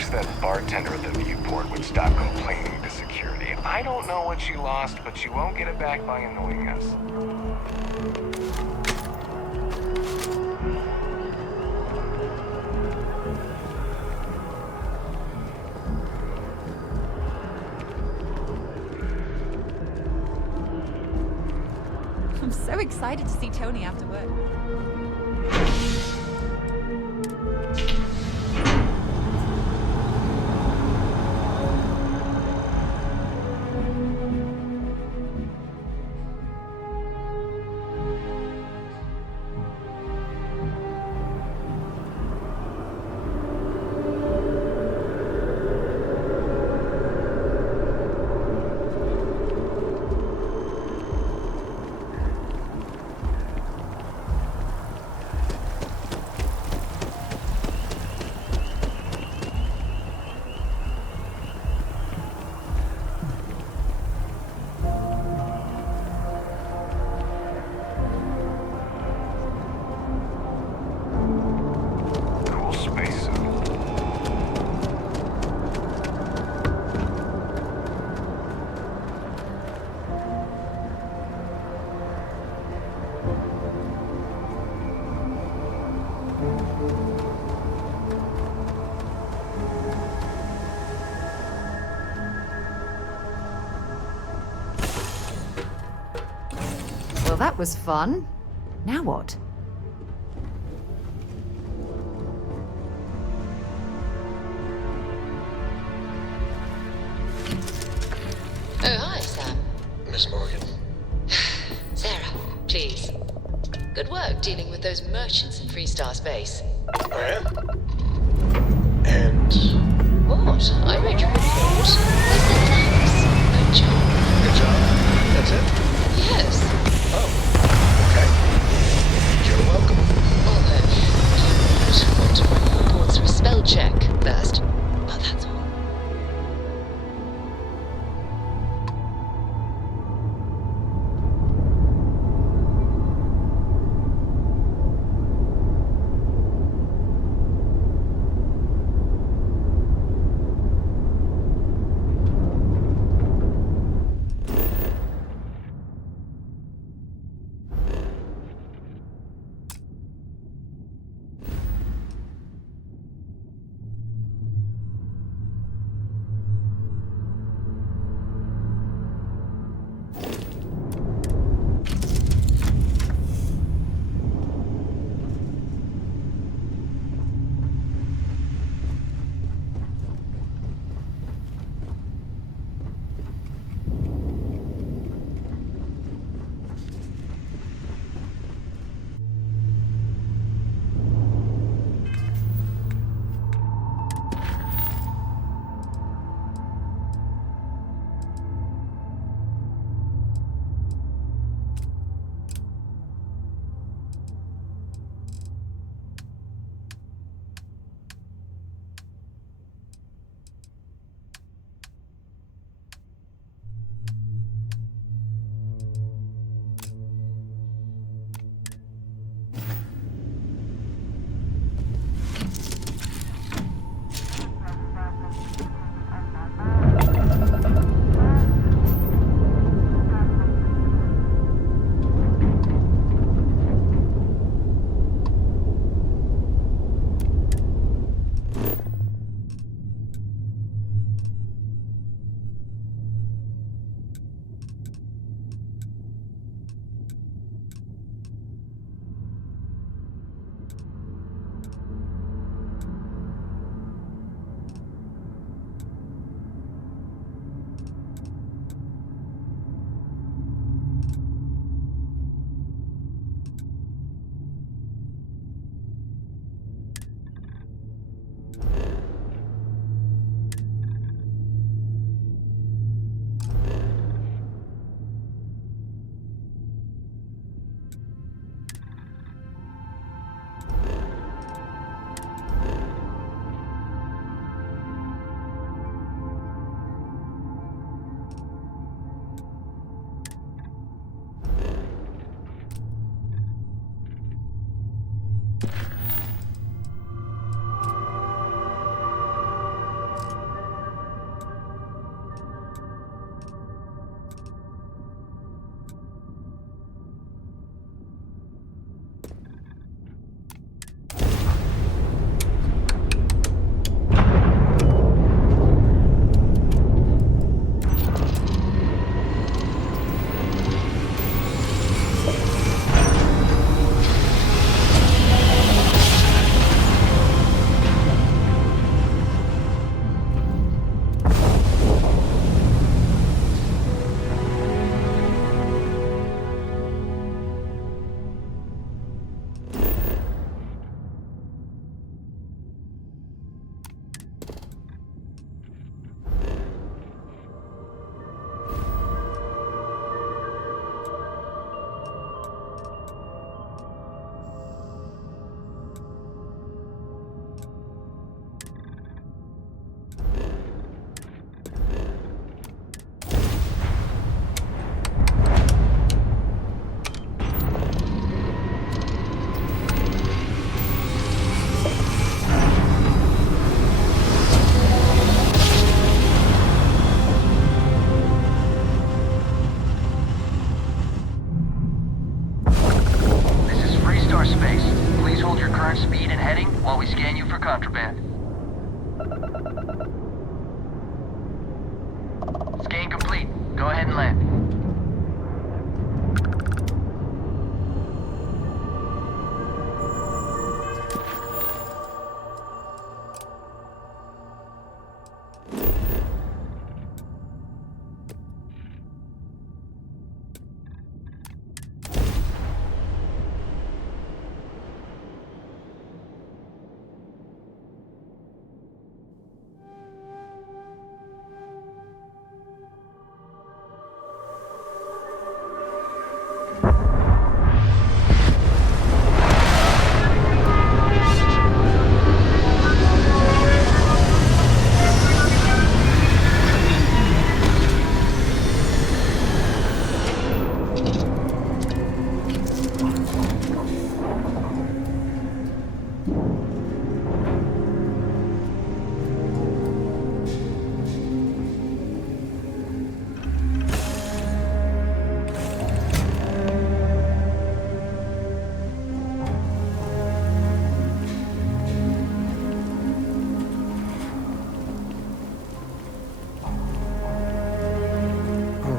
wish that bartender at the viewport would stop complaining to security. I don't know what she lost, but she won't get it back by annoying us. I'm so excited to see Tony after work. Well, that was fun. Now what? Oh, hi, Sam. Miss Morgan. Sarah, please. Good work dealing with those merchants in Freestar Space. Oh, yeah? And... What? I read your report. They said thanks. Good job. Good job? That's it? Yes. Oh, okay. You're welcome. Although, you might want to run your reports through a spell check first. But that's all. Scan complete. Go ahead and land.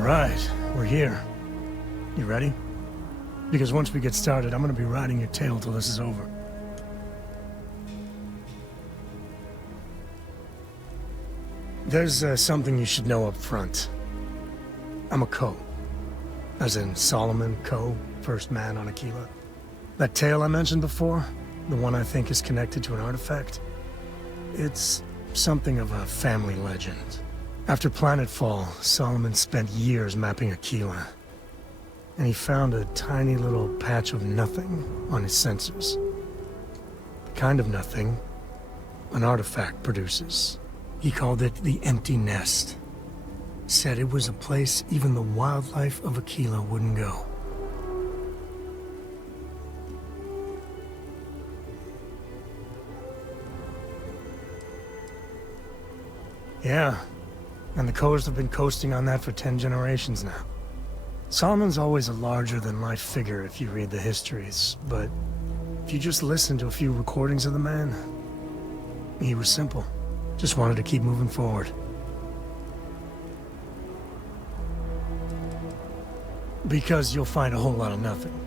Right, we're here. You ready? Because once we get started, I'm gonna be riding your tail till this is over. There's something you should know up front. I'm a Co. As in Solomon Co., first man on Aquila. That tale I mentioned before, the one I think is connected to an artifact, it's something of a family legend. After Planetfall, Solomon spent years mapping Aquila, and he found a tiny little patch of nothing on his sensors. The kind of nothing an artifact produces. He called it the Empty Nest. Said it was a place even the wildlife of Aquila wouldn't go. Yeah. And the Coors have been coasting on that for 10 generations now. Solomon's always a larger-than-life figure if you read the histories, but if you just listen to a few recordings of the man, he was simple. Just wanted to keep moving forward. Because you'll find a whole lot of nothing.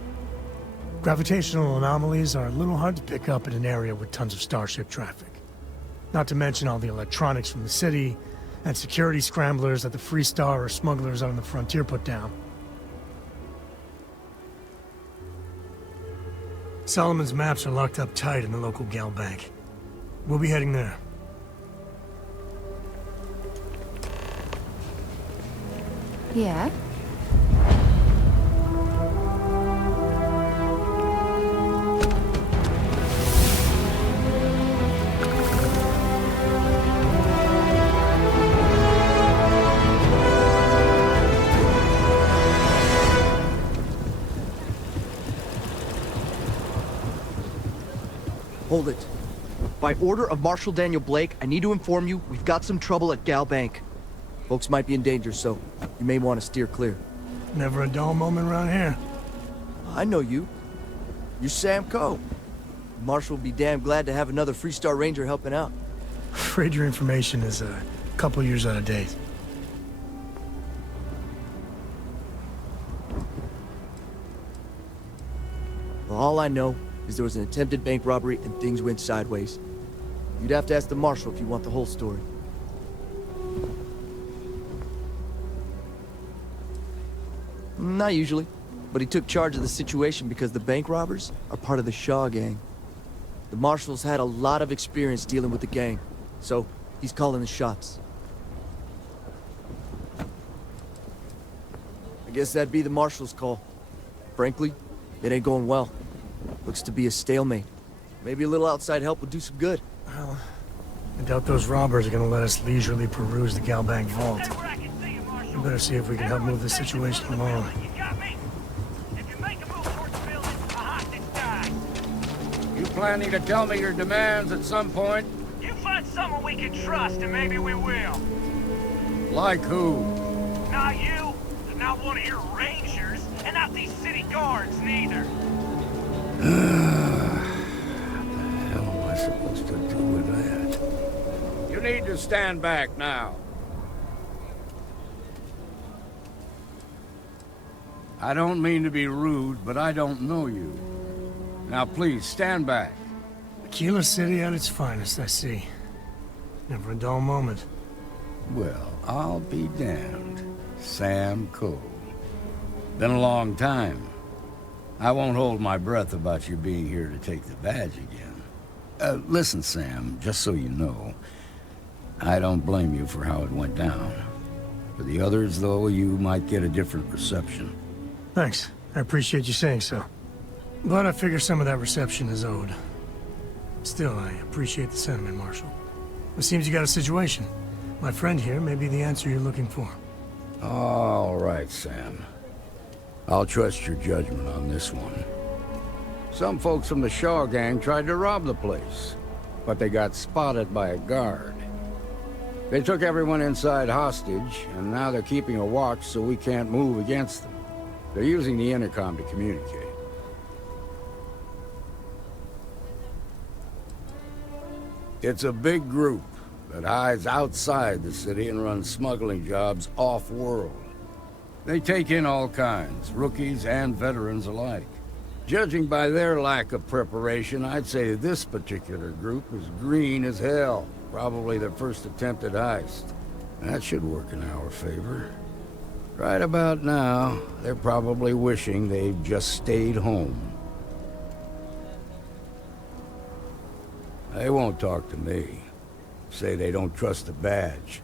Gravitational anomalies are a little hard to pick up in an area with tons of starship traffic. Not to mention all the electronics from the city, and security scramblers that the Free Star or smugglers out on the frontier put down. Solomon's maps are locked up tight in the local gal bank. We'll be heading there. Yeah? Hold it. By order of Marshal Daniel Blake, I need to inform you we've got some trouble at Gal Bank. Folks might be in danger, so you may want to steer clear. Never a dull moment around here. I know you. You're Sam Coe. Marshal will be damn glad to have another Free Star Ranger helping out. Afraid your information is a couple years out of date. Well, all I know is there was an attempted bank robbery and things went sideways. You'd have to ask the Marshal if you want the whole story. Not usually, but he took charge of the situation because the bank robbers are part of the Shaw gang. The Marshal's had a lot of experience dealing with the gang, so he's calling the shots. I guess that'd be the Marshal's call. Frankly, it ain't going well. Looks to be a stalemate. Maybe a little outside help would do some good. Well, I doubt those robbers are gonna let us leisurely peruse the Gal Bank vault. We better see if we can help move this situation along. You planning to tell me your demands at some point? You find someone we can trust and maybe we will. Like who? Not you, not one of your rangers, and not these city guards neither. What the hell am I supposed to do with that? need to stand back now. I don't mean to be rude, but I don't know you. Now please, stand back. Aquila City at its finest, I see. Never a dull moment. Well, I'll be damned. Sam Cole. Been a long time. I won't hold my breath about you being here to take the badge again. Listen, Sam, just so you know, I don't blame you for how it went down. For the others, though, you might get a different reception. Thanks. I appreciate you saying so. But I figure some of that reception is owed. Still, I appreciate the sentiment, Marshal. It seems you got a situation. My friend here may be the answer you're looking for. All right, Sam. I'll trust your judgment on this one. Some folks from the Shaw gang tried to rob the place, but they got spotted by a guard. They took everyone inside hostage, and now they're keeping a watch so we can't move against them. They're using the intercom to communicate. It's a big group that hides outside the city and runs smuggling jobs off-world. They take in all kinds, rookies and veterans alike. Judging by their lack of preparation, I'd say this particular group is green as hell. Probably their first attempt at heist. That should work in our favor. Right about now, they're probably wishing they'd just stayed home. They won't talk to me. Say they don't trust the badge.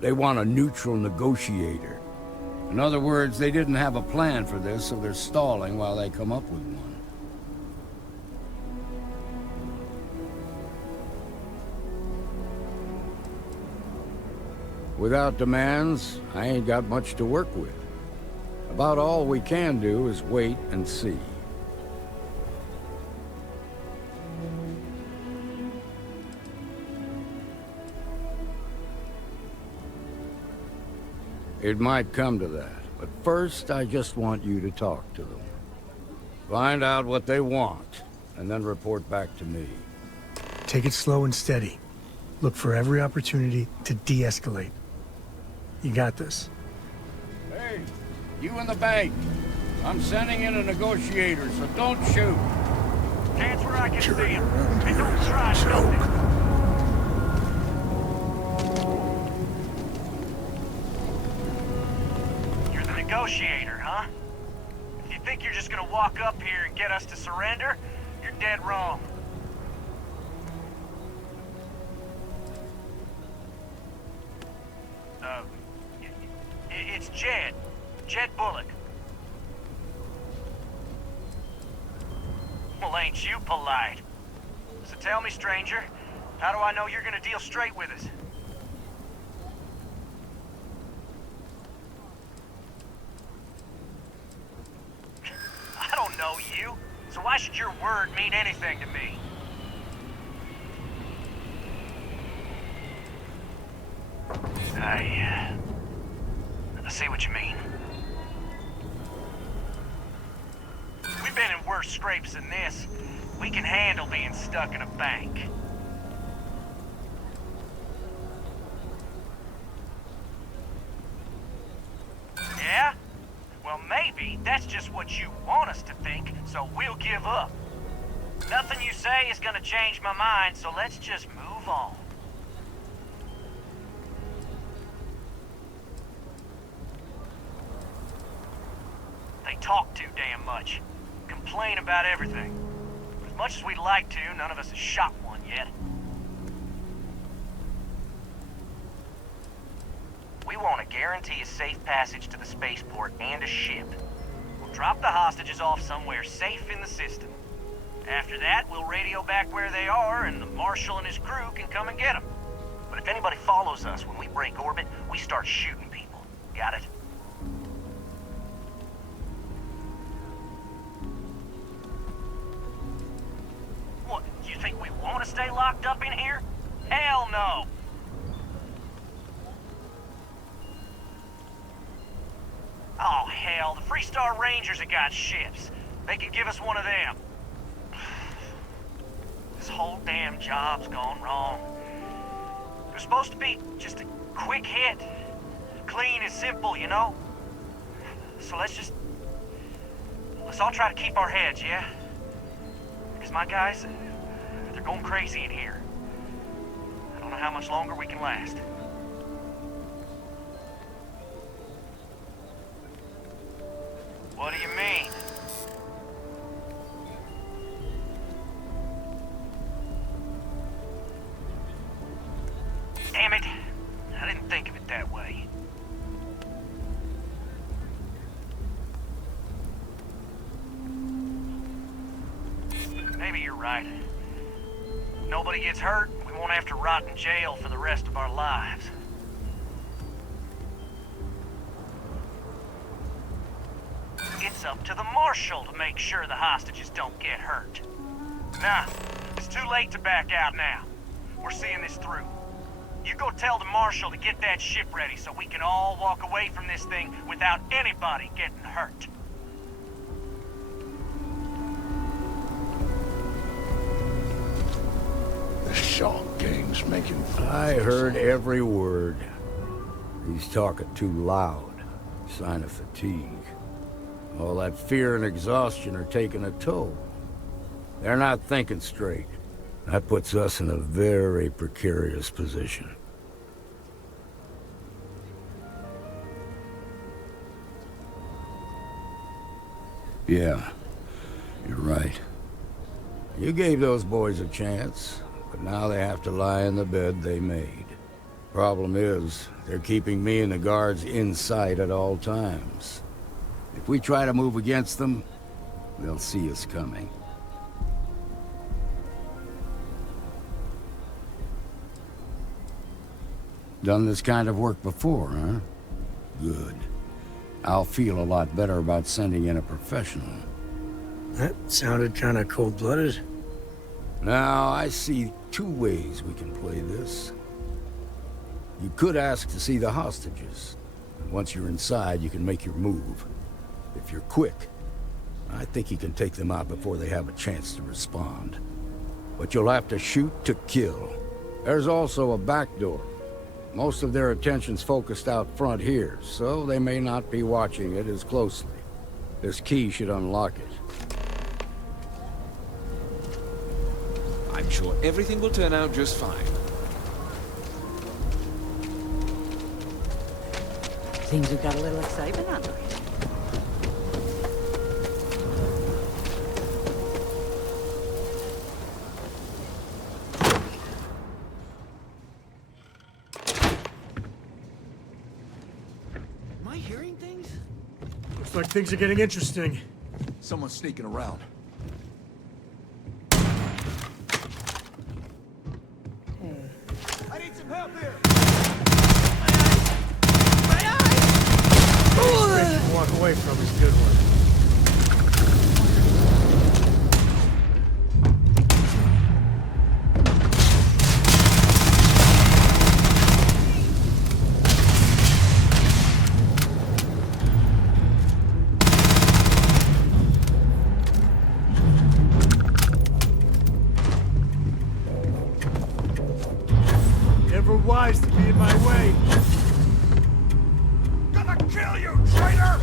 They want a neutral negotiator. In other words, they didn't have a plan for this, so they're stalling while they come up with one. Without demands, I ain't got much to work with. About all we can do is wait and see. It might come to that, but first I just want you to talk to them. Find out what they want, and then report back to me. Take it slow and steady. Look for every opportunity to de-escalate. You got this. Hey, you in the bank. I'm sending in a negotiator, so don't shoot. Dance where I can see him. And don't try nothing. You're the negotiator, huh? If you think you're just gonna walk up here and get us to surrender, you're dead wrong. It's Jed. Jed Bullock. Well, ain't you polite? So tell me, stranger, how do I know you're gonna deal straight with us? I don't know you, so why should your word mean anything to me? I see what you mean. We've been in worse scrapes than this. We can handle being stuck in a bank. Yeah? Well, maybe that's just what you want us to think, so we'll give up. Nothing you say is gonna change my mind, so let's just move on. They talk too damn much. Complain about everything. As much as we'd like to, none of us has shot one yet. We want to guarantee a safe passage to the spaceport and a ship. We'll drop the hostages off somewhere safe in the system. After that, we'll radio back where they are, and the Marshal and his crew can come and get them. But if anybody follows us when we break orbit, we start shooting people. Got it? What, you think we want to stay locked up in here? Hell no! Oh, hell, the Freestar Rangers have got ships. They could give us one of them. This whole damn job's gone wrong. There's was supposed to be just a quick hit. Clean and simple, you know? So let's all try to keep our heads, yeah? Because my guys, they're going crazy in here. I don't know how much longer we can last. What do you mean? Damn it. I didn't think of it that way. Maybe you're right. Nobody gets hurt, we won't have to rot in jail for the rest of our lives. It's up to the Marshal to make sure the hostages don't get hurt. Nah, it's too late to back out now. We're seeing this through. You go tell the Marshal to get that ship ready so we can all walk away from this thing without anybody getting hurt. The Shaw gang's making fun of I us. heard every word. He's talking too loud. Sign of fatigue. All that fear and exhaustion are taking a toll. They're not thinking straight. That puts us in a very precarious position. Yeah, you're right. You gave those boys a chance, but now they have to lie in the bed they made. Problem is, they're keeping me and the guards in sight at all times. If we try to move against them, they'll see us coming. Done this kind of work before, huh? Good. I'll feel a lot better about sending in a professional. That sounded kind of cold-blooded. Now, I see two ways we can play this. You could ask to see the hostages. And once you're inside, you can make your move. If you're quick, I think you can take them out before they have a chance to respond. But you'll have to shoot to kill. There's also a back door. Most of their attention's focused out front here, so they may not be watching it as closely. This key should unlock it. I'm sure everything will turn out just fine. Seems we've got a little excitement on the way. Am I hearing things? Looks like things are getting interesting. Someone's sneaking around. I need some help here! Walk away from his good one. Never wise to be in my way. Gonna kill you, traitor!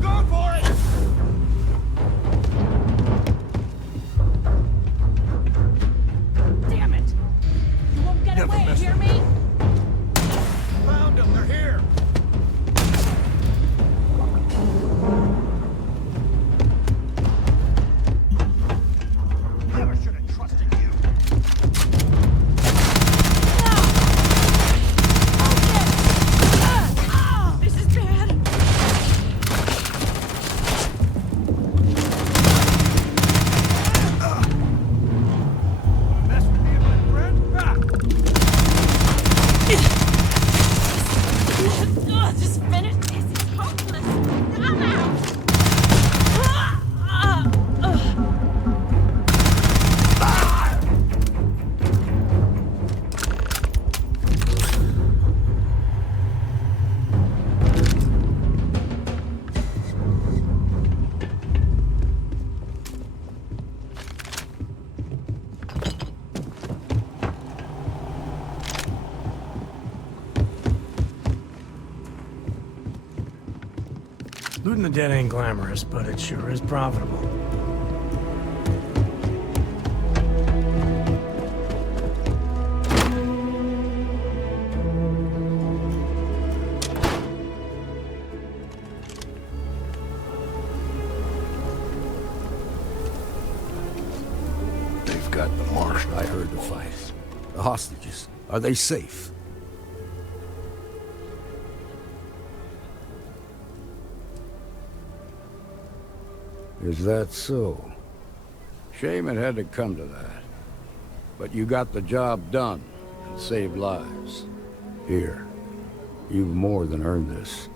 Go for it! Damn it! You won't get Never away, mess hear with me? Found them, they're here! Never should have trusted you. This is bad. Mess with me and my friend? Ah! Looting the dead ain't glamorous, but it sure is profitable. They've got the marsh. I heard the fight. The hostages, are they safe? Is that so? Shame it had to come to that. But you got the job done and saved lives. Here, you've more than earned this.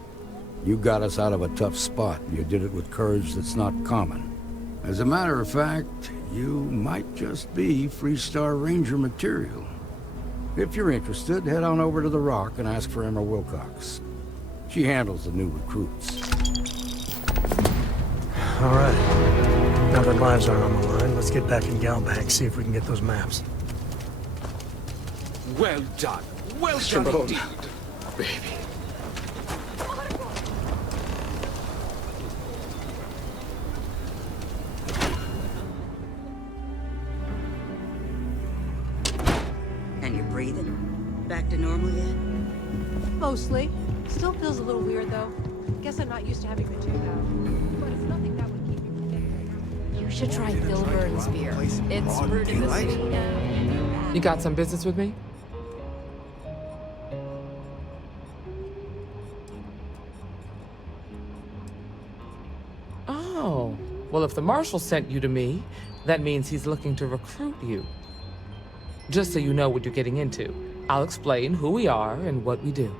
You got us out of a tough spot, and you did it with courage that's not common. As a matter of fact, you might just be Freestar Ranger material. If you're interested, head on over to the Rock and ask for Emma Wilcox. She handles the new recruits. All right. Now that lives aren't on the line, let's get back in Galbank, see if we can get those maps. Well done. Well done indeed. Baby. And you're breathing? Back to normal yet? Mostly. Still feels a little weird, though. Guess I'm not used to having the tube out. But it's nothing that would keep me from getting. You should try Filburn's beer. It's brewed in the city. You got some business with me? Oh. Well, if the Marshal sent you to me, that means he's looking to recruit you. Just so you know what you're getting into, I'll explain who we are and what we do.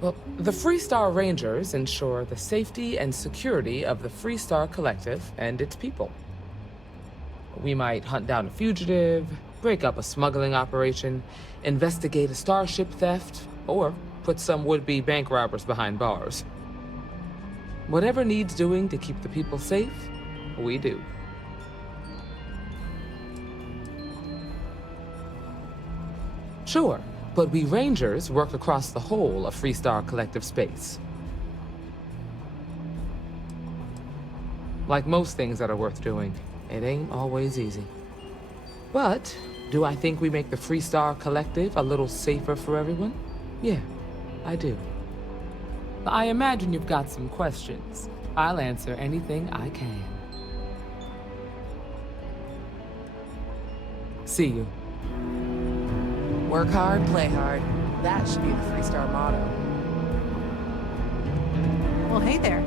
Well, the Freestar Rangers ensure the safety and security of the Freestar Collective and its people. We might hunt down a fugitive, break up a smuggling operation, investigate a starship theft, or put some would-be bank robbers behind bars. Whatever needs doing to keep the people safe, we do. Sure, but we Rangers work across the whole of Freestar Collective space. Like most things that are worth doing, it ain't always easy. But do I think we make the Freestar Collective a little safer for everyone? Yeah, I do. I imagine you've got some questions. I'll answer anything I can. See you. Work hard, play hard. That should be the Freestar motto. Well, hey there.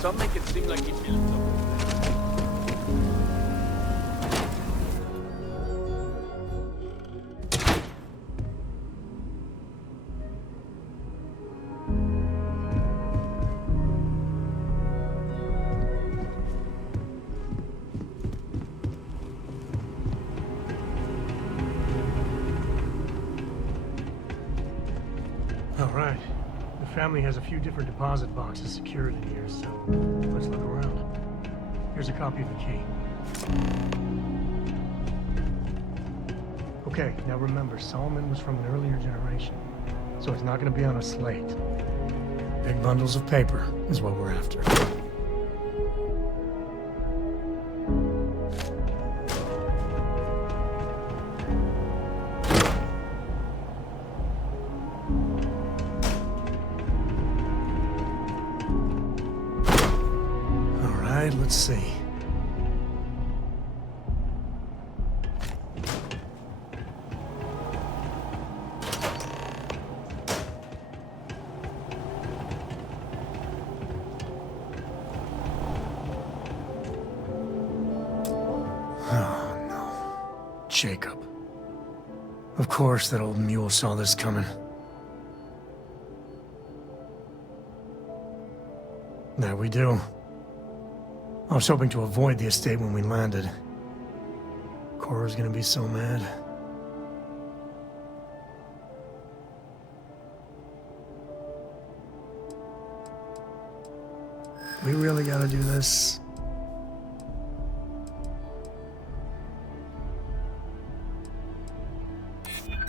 Some make it seem like he built something. All right. The family has a few different deposit boxes secured in here, so let's look around. Here's a copy of the key. Okay, now remember, Solomon was from an earlier generation, so it's not going to be on a slate. Big bundles of paper is what we're after. Let's see. Oh, no. Jacob. Of course that old mule saw this coming. There we do. I was hoping to avoid the estate when we landed. Cora's gonna be so mad. We really gotta do this?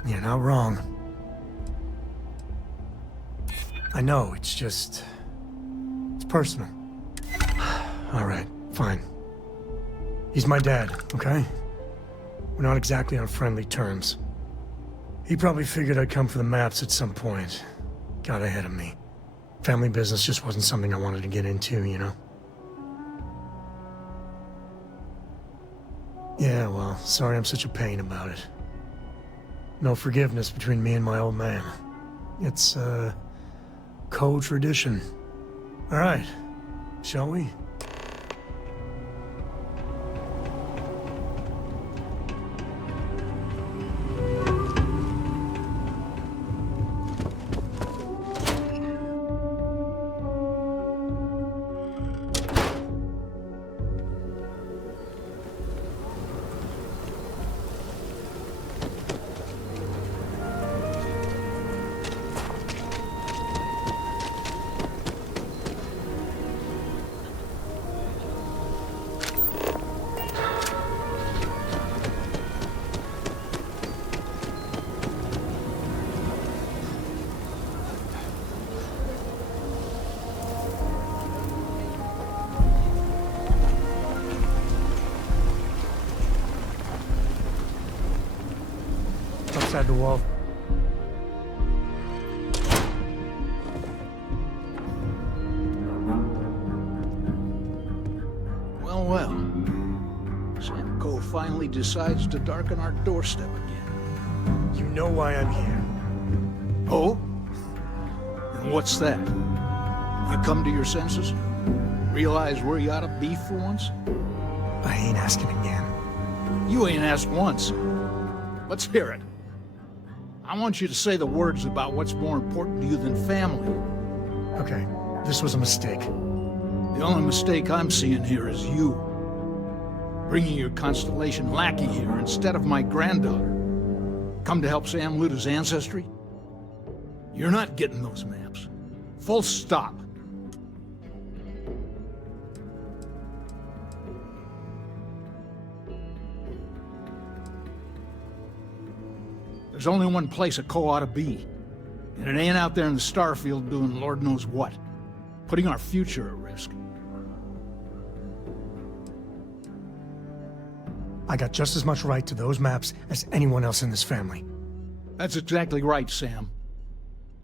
You're not wrong. I know, it's just... it's personal. Alright, fine. He's my dad, okay? We're not exactly on friendly terms. He probably figured I'd come for the maps at some point. Got ahead of me. Family business just wasn't something I wanted to get into, you know? Yeah, well, sorry I'm such a pain about it. No forgiveness between me and my old man. It's, co-tradition. Alright, shall we? Outside the wall. Well, well. Sam Coe finally decides to darken our doorstep again. You know why I'm here. Oh? And what's that? You come to your senses? Realize where you ought to be for once? I ain't asking again. You ain't asked once. Let's hear it. I want you to say the words about what's more important to you than family. Okay, this was a mistake. The only mistake I'm seeing here is you. Bringing your Constellation lackey here instead of my granddaughter. Come to help Sam loot his ancestry? You're not getting those maps. Full stop. There's only one place a Co ought to be. And it ain't out there in the StarField doing Lord knows what. Putting our future at risk. I got just as much right to those maps as anyone else in this family. That's exactly right, Sam.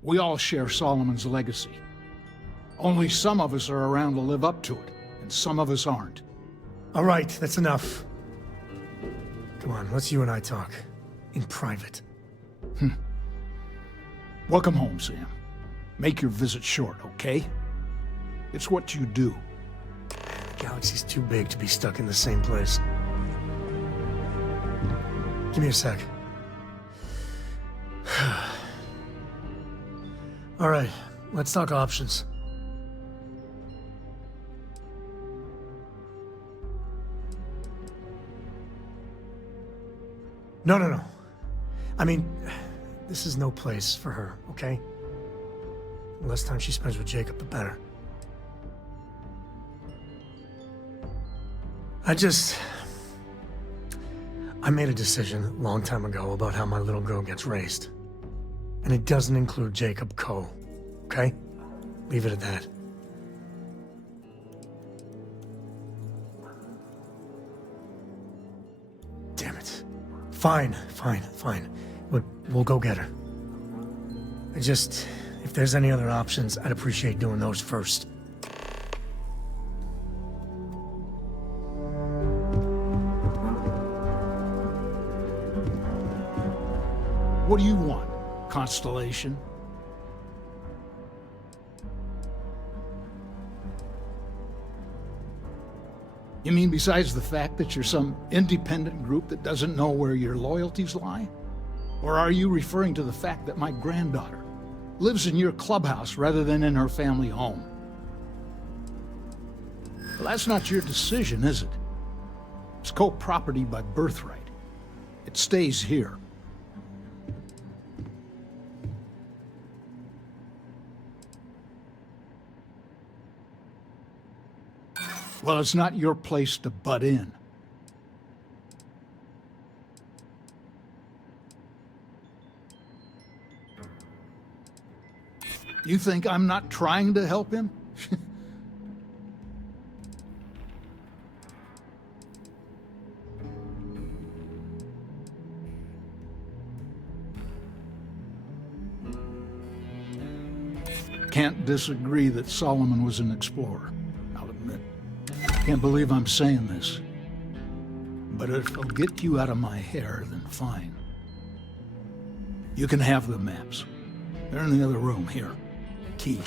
We all share Solomon's legacy. Only some of us are around to live up to it, and some of us aren't. All right, that's enough. Come on, let's you and I talk. In private. Welcome home, Sam. Make your visit short, okay? It's what you do. The galaxy's too big to be stuck in the same place. Give me a sec. All right, let's talk options. No. I mean, this is no place for her, okay? The less time she spends with Jacob, the better. I made a decision a long time ago about how my little girl gets raised. And it doesn't include Jacob Coe, okay? Leave it at that. Damn it. Fine. We'll go get her. If there's any other options, I'd appreciate doing those first. What do you want, Constellation? You mean besides the fact that you're some independent group that doesn't know where your loyalties lie? Or are you referring to the fact that my granddaughter lives in your clubhouse rather than in her family home? Well, that's not your decision, is it? It's co-property by birthright. It stays here. Well, it's not your place to butt in. You think I'm not trying to help him? Can't disagree that Solomon was an explorer, I'll admit. Can't believe I'm saying this. But if it'll get you out of my hair, then fine. You can have the maps. They're in the other room, here. Key.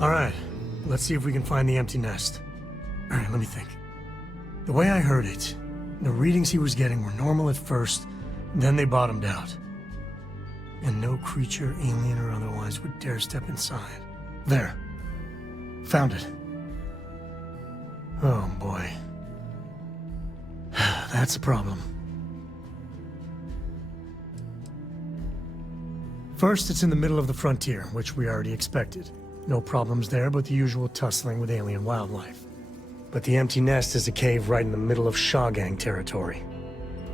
All right, let's see if we can find the empty nest. All right, let me think. The way I heard it, the readings he was getting were normal at first, then they bottomed out. And no creature, alien or otherwise, would dare step inside. There. Found it. Oh, boy. That's a problem. First, it's in the middle of the frontier, which we already expected. No problems there, but the usual tussling with alien wildlife. But the empty nest is a cave right in the middle of Shaw Gang territory.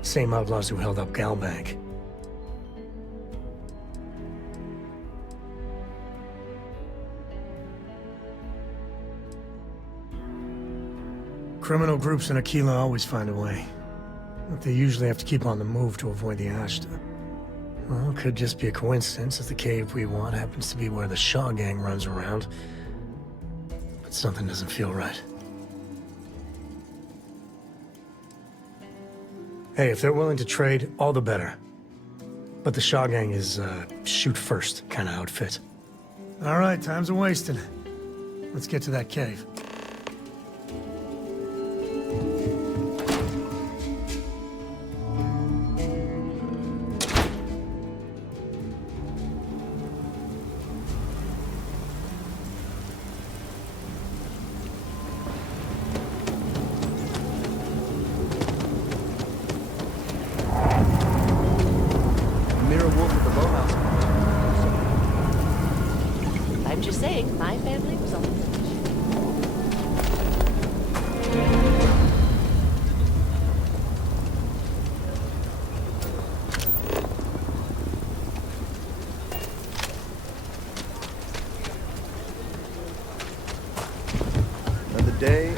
Same outlaws who held up Galbank. Criminal groups in Aquila always find a way. But they usually have to keep on the move to avoid the Ashta. Well, it could just be a coincidence that the cave we want happens to be where the Shaw Gang runs around. But something doesn't feel right. Hey, if they're willing to trade, all the better. But the Shaw Gang is, shoot first kind of outfit. All right, time's a wasting. Let's get to that cave. I'm just saying, my family was on the beach. Another day.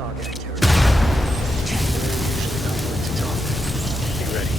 Shaw gang territory. They're usually not one to talk. Be ready.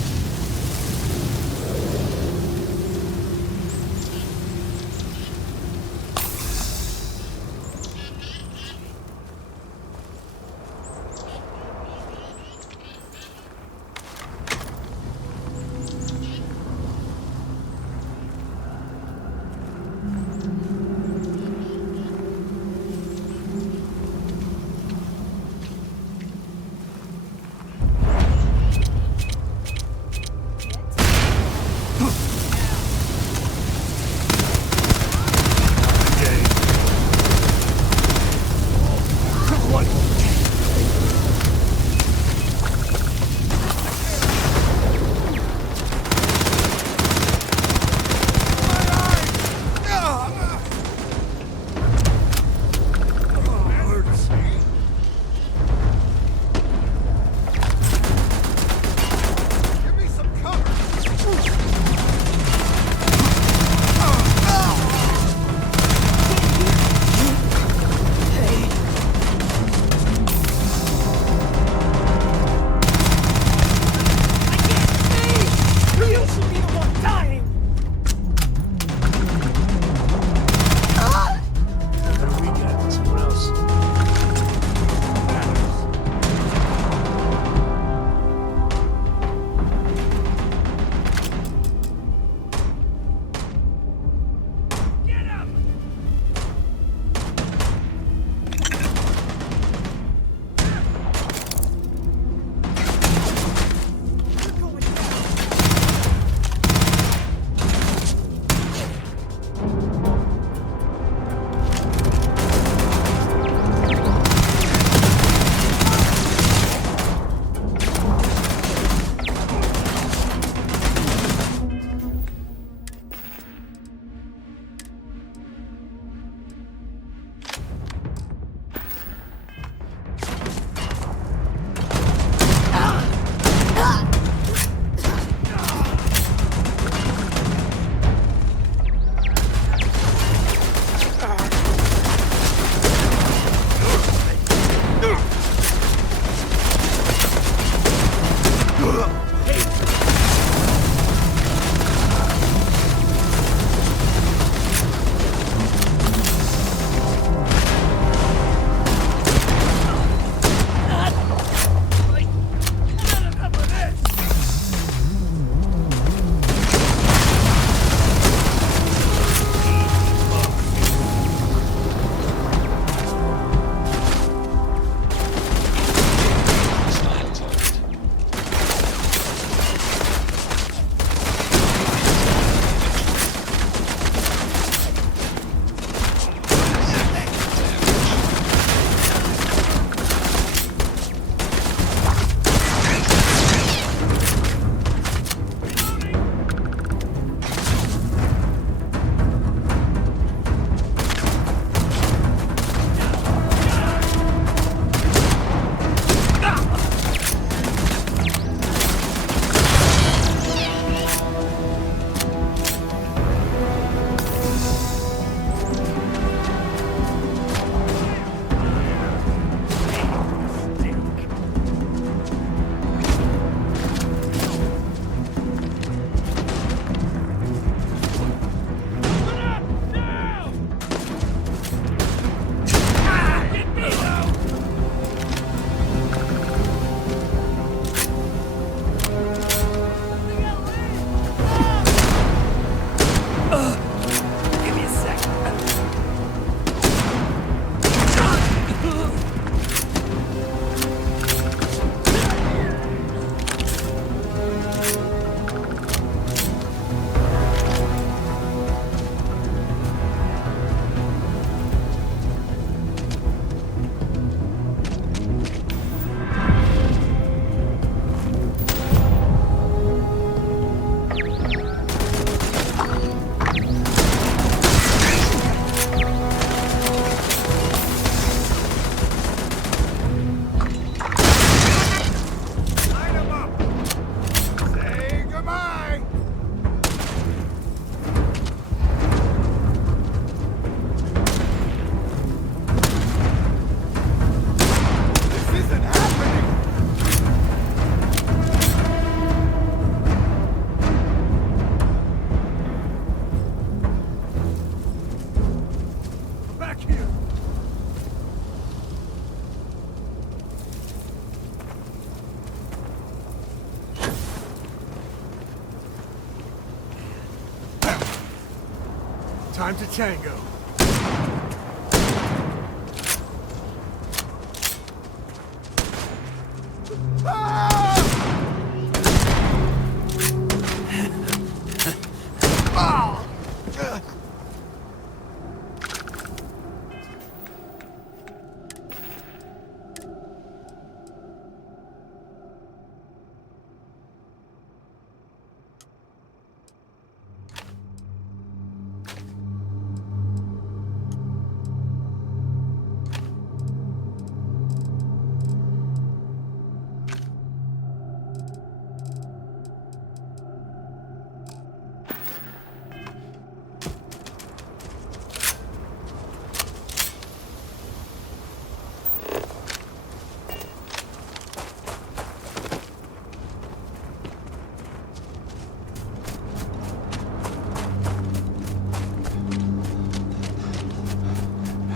Time to tango.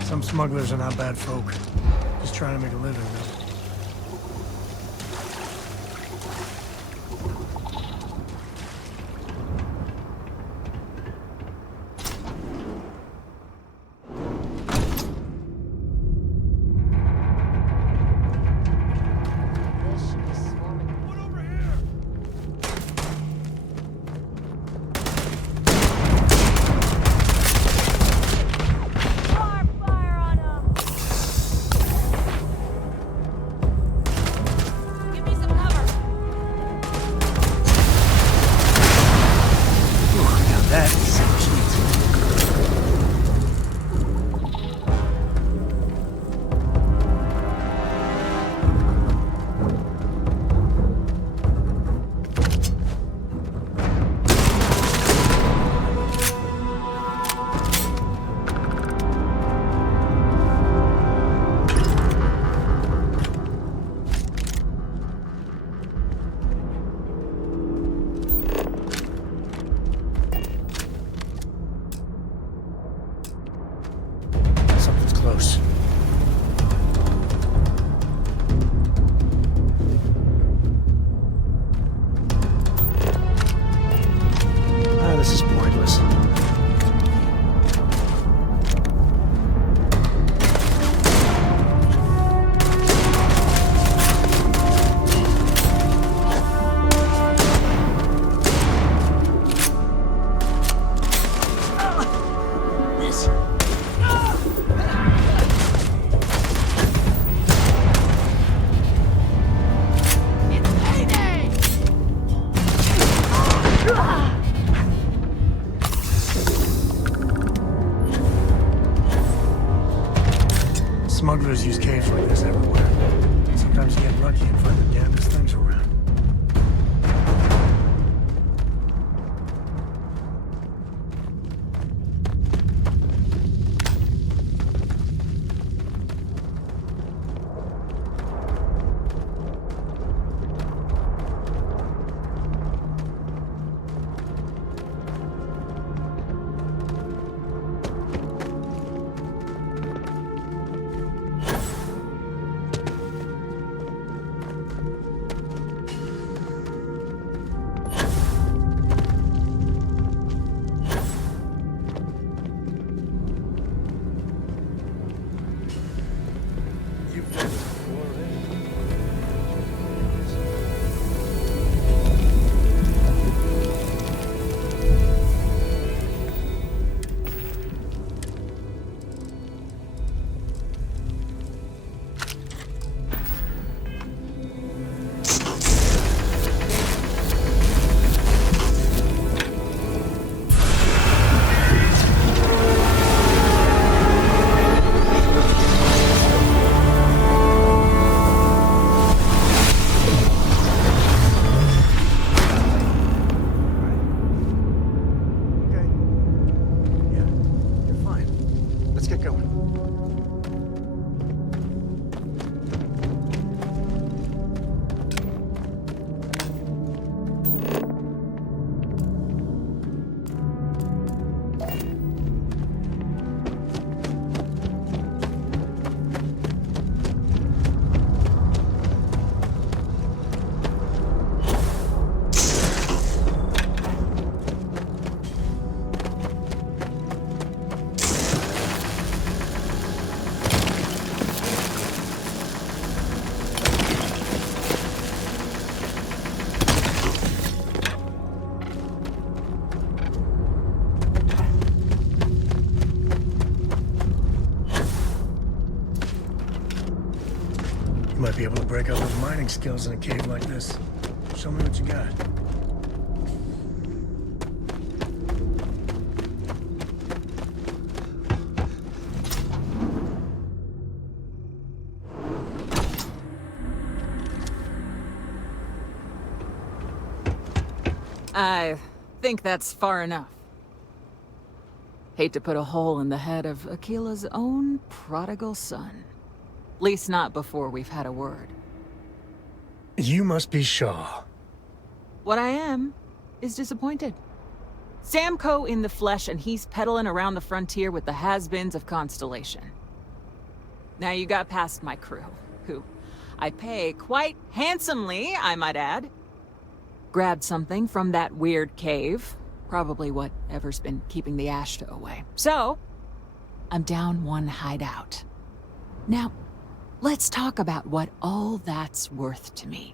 Some smugglers are not bad folk. Just trying to make a living, though. Close. This is pointless. Smugglers use caves like this everywhere. Sometimes you get lucky and find the damnedest things around. Might be able to break out those mining skills in a cave like this. Show me what you got. I think that's far enough. Hate to put a hole in the head of Akila's own prodigal son. Least not before we've had a word. You must be Shaw. What I am is disappointed. Samco in the flesh, and he's peddling around the frontier with the has-beens of Constellation. Now you got past my crew, who I pay quite handsomely, I might add. Grabbed something from that weird cave. Probably whatever's been keeping the Ashta away. So, I'm down one hideout. Now, let's talk about what all that's worth to me.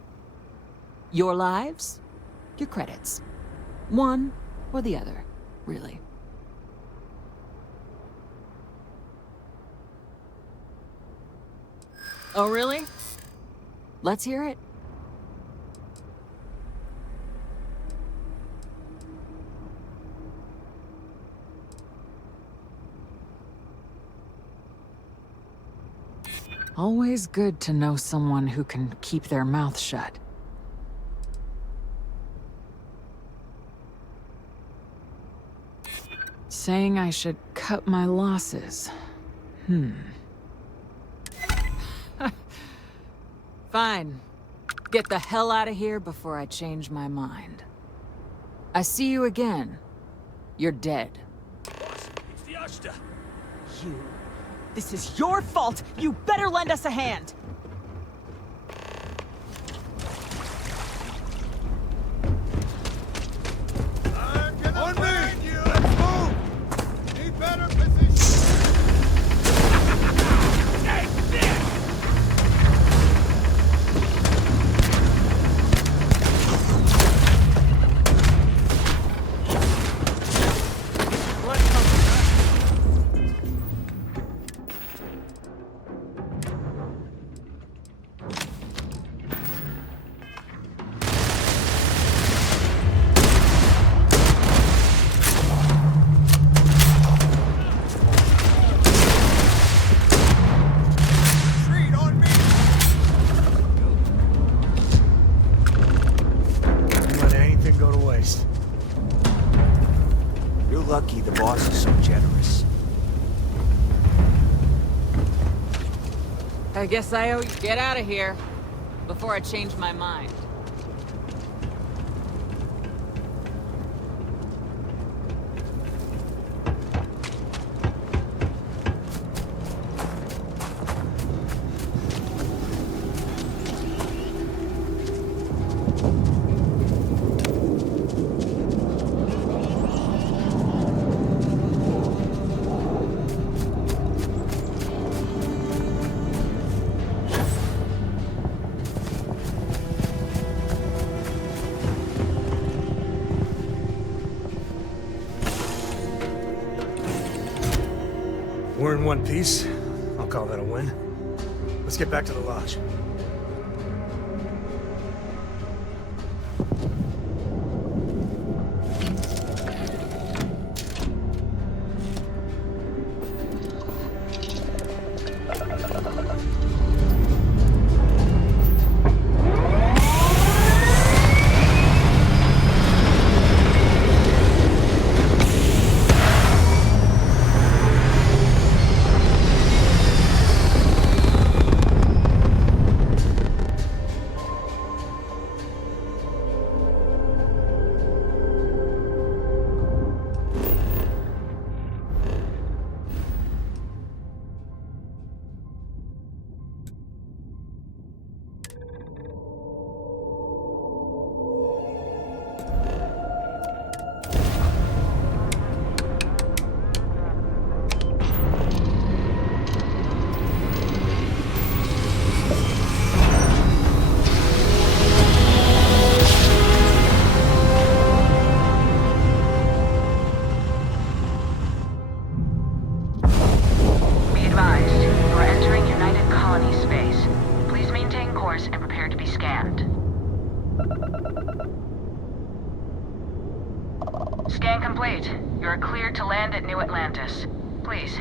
Your lives, your credits. One or the other, really. Oh, really? Let's hear it. Always good to know someone who can keep their mouth shut. Saying I should cut my losses. Fine. Get the hell out of here before I change my mind. I see you again. You're dead. It's the Ashta. You. This is your fault! You better lend us a hand! On me! Let's move! Need better position! Hey, there! Lucky the boss is so generous. I guess I owe you. Get out of here before I change my mind. We're in one piece. I'll call that a win. Let's get back to the lodge. to be scanned. Scan complete. You are cleared to land at New Atlantis. Please.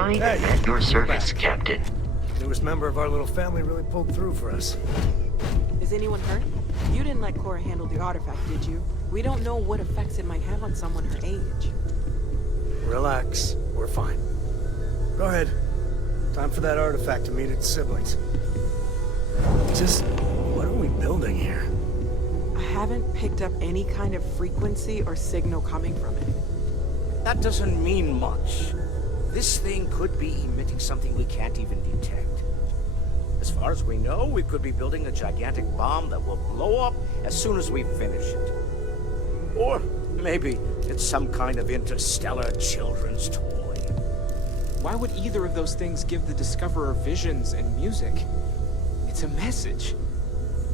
I'm at your service, Captain. Newest member of our little family really pulled through for us. Is anyone hurt? You didn't let Cora handle the artifact, did you? We don't know what effects it might have on someone her age. Relax. We're fine. Go ahead. Time for that artifact to meet its siblings. Just, what are we building here? I haven't picked up any kind of frequency or signal coming from it. That doesn't mean much. This thing could be emitting something we can't even detect. As far as we know, we could be building a gigantic bomb that will blow up as soon as we finish it. Or maybe it's some kind of interstellar children's toy. Why would either of those things give the Discoverer visions and music? It's a message.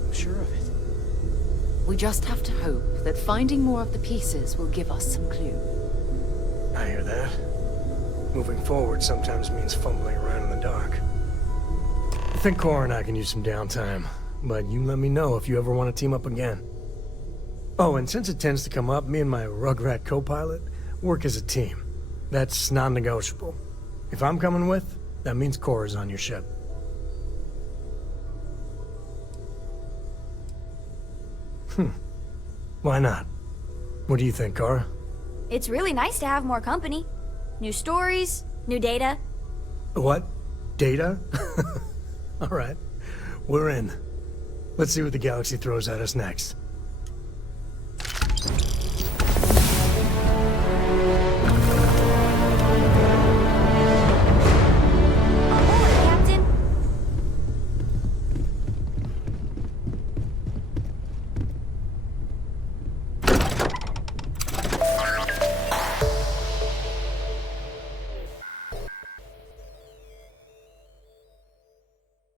I'm sure of it. We just have to hope that finding more of the pieces will give us some clue. I hear that. Moving forward sometimes means fumbling around in the dark. I think Cora and I can use some downtime, but you let me know if you ever want to team up again. Oh, and since it tends to come up, me and my Rugrat co-pilot work as a team. That's non-negotiable. If I'm coming with, that means Cora's on your ship. Why not? What do you think, Cora? It's really nice to have more company. New stories, new data. What? Data? All right. We're in. Let's see what the galaxy throws at us next.